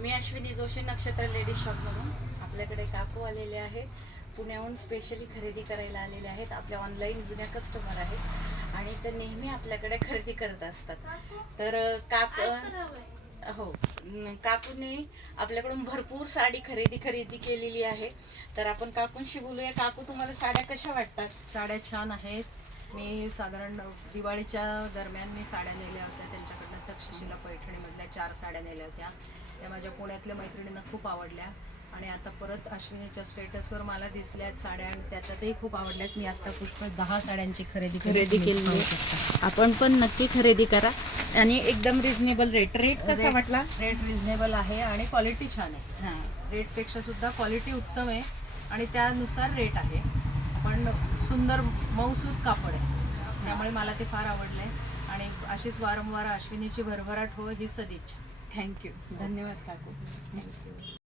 मी अश्विनी जोशी, नक्षत्र लेडीज शॉपमधून. आपल्याकडे काकू आलेले आहेत, पुण्याहून स्पेशली खरेदी करायला आलेले आहेत. आपल्या ऑनलाईन जुन्या कस्टमर आहेत आणि ते नेहमी आपल्याकडे खरेदी करत असतात. तर हो, काकूने आपल्याकडून भरपूर साडी खरेदी केलेली आहे. तर आपण काकूंशी बोलूया. काकू, तुम्हाला साड्या कशा वाटतात? साड्या छान आहेत. मी साधारण दिवाळीच्या दरम्यान मी साड्या नेल्या होत्या त्यांच्याकडनं. तक्षशिला पैठणीमधल्या 4 साड्या नेल्या होत्या. त्या माझ्या पुण्यातल्या मैत्रिणींना खूप आवडल्या आणि आता परत अश्विनीच्या स्टेटसवर मला दिसल्यात साड्या आणि त्याच्यातही खूप आवडल्यात. मी आता पुष्कळ 10 साड्यांची खरेदी केली. आपण पण नक्की खरेदी करा आणि एकदम रिजनेबल रेट कसा वाटला? रेट रिजनेबल आहे आणि क्वालिटी छान आहे. हां, रेटपेक्षा सुद्धा क्वालिटी उत्तम आहे आणि त्यानुसार रेट आहे. पण सुंदर मऊसूत कापड आहे, त्यामुळे मला ते फार आवडले आणि अशीच वारंवार अश्विनीची भरभराट हो ही सदिच्छा. थँक्यू. धन्यवाद काकू.